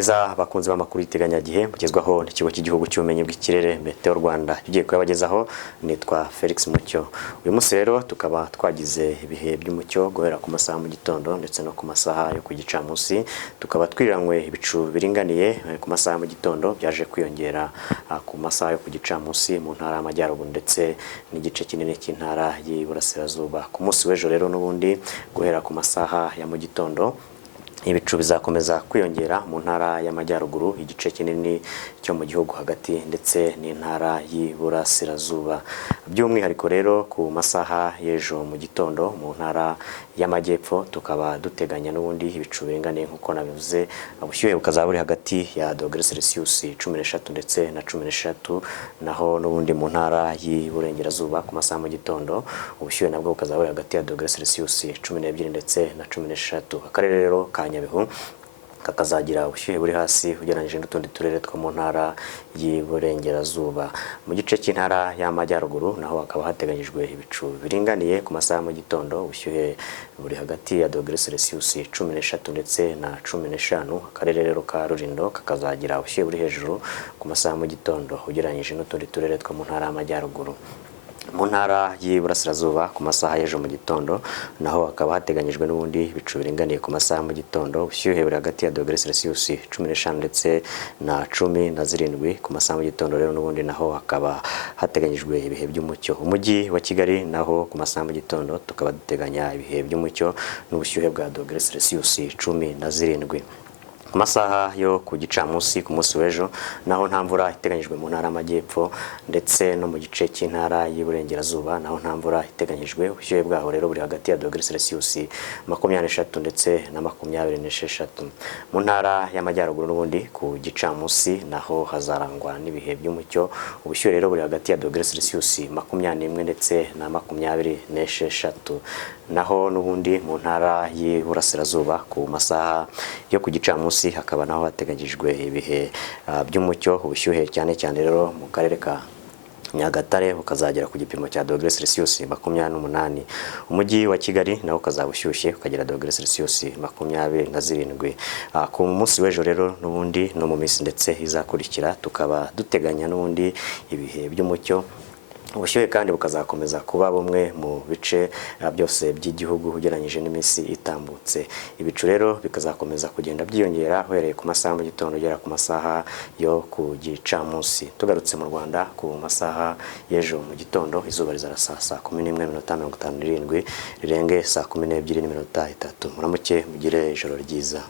neza bakunze b'amakuru y'iteganyagihe mugezwaho n'ikigo cy'igihugu cy'ubumenyi bw'ikirere Meteo Rwanda. Ugiye kuyabagezaho nitwa Felix Mucyo. Uyu munsi rero tukaba twagize ibihe by'umucyo guhera ku masaha mu gitondo ndetse no ku masaha yo ku gicamunsi. Tukaba twiranywe ibicu biringaniye ku masaha mu gitondo byaje kwiyongera ku masaha yo ku gicamunsi mu ntara y'Amajyaruguru ndetse n'igice kinini cy'intara y'Iburasirazuba. Ku munsi w'ejo rero n'ubundi guhera ku masaha ya mu gitondo ibicu bizakomeza kwiyongera mu ntara y'Amajyaruguru, igice kinini cyo mu gihugu hagati ndetse n'intara y'Iburasirazuba. By'umwihariko rero ku masaha y'ejo mu gitondo mu ntara y'Amajyepfo tukaba duteganya n'ubundi ibicu biringaniye nk'uko nabivuze, ubushyuhe bukazaba buri hagati ya °C 13 ndetse na 16, naho n'ubundi mu ntara y'Iburengerazuba ku masaha mu gitondo ubushyuhe nabwo bukazaba buri hagati ya °C 12 ndetse na 16. Akarere rero ka Nyabihu kakazagira ubushyuhe buri hasi ugereranyije n'utundi turere two mu ntara y'Iburengerazuba. Mu gice cy'intara y'Amajyaruguru naho hakaba hateganyijwe ibicu biringaniye ku masaha mu gitondo, ubushyuhe buri hagati ya °C 13 ndetse na 15. Akarere rero ka Rulindo kakazagira ubushyuhe buri hejuru ku masaha mu gitondo ugereranyije n'utundi turere two mu ntara y'Amajyaruguru. Mu ntara y'Iburasirazuba ku masaha y'ejo mu gitondo naho hakaba hateganyijwe n'ubundi ibicu biringaniye ku masaha mu gitondo, ubushyuhe buri hagati ya °C 15 ndetse na 17. Ku masaha mu gitondo rero n'ubundi naho hakaba hateganyijwe ibihe by'umucyo. Umujyi wa Kigali naho ku masaha mu gitondo tukaba duteganya ibihe by'umucyo n'ubushyuhe bwa °C 17. Ku masaha yo ku gicamunsi ku munsi w'ejo naho nta mvura iteganyijwe mu ntara y'Amajyepfo ndetse no mu gice cy'intara y'Iburengerazuba naho nta mvura iteganyijwe. Ubushyuhe bwaho rero buri hagati ya °C 23 ndetse na 26. Mu ntara y'Amajyaruguru n'ubundi ku gicamunsi naho hazarangwa n'ibihe by'umucyo, ubushyuhe rero buri hagati ya °C 21 ndetse na 26. Naho n'ubundi mu ntara y'Iburasirazuba ku masaha yo ku gicamunsi hakaba naho hateganyijwe ibihe by'umucyo, ubushyuhe cyane cyane rero mu karere ka Nyagatare ukazagera ku gipimo cya °C 28. Umujyi wa Kigali nawo ukazaba ushyushye ukagira °C 27. Ku munsi w'ejo rero n'ubundi no mu minsi ndetse izakurikira tukaba duteganya n'ubundi ibihe by'umucyo, ubushyuhe kandi bukazakomeza kuba bumwe mu bice byose by'igihugu ugereranyije n'iminsi itambutse. Ibicu rero bikazakomeza kugenda byiyongera uhereye ku masaha mu gitondo ugera ku masaha yo ku gicamunsi. Tugarutse mu Rwanda ku masaha y'ejo mu gitondo izuba rizarasa saa 11:57 rirenge saa 12:03. Muramuke mugire ijoro ryiza.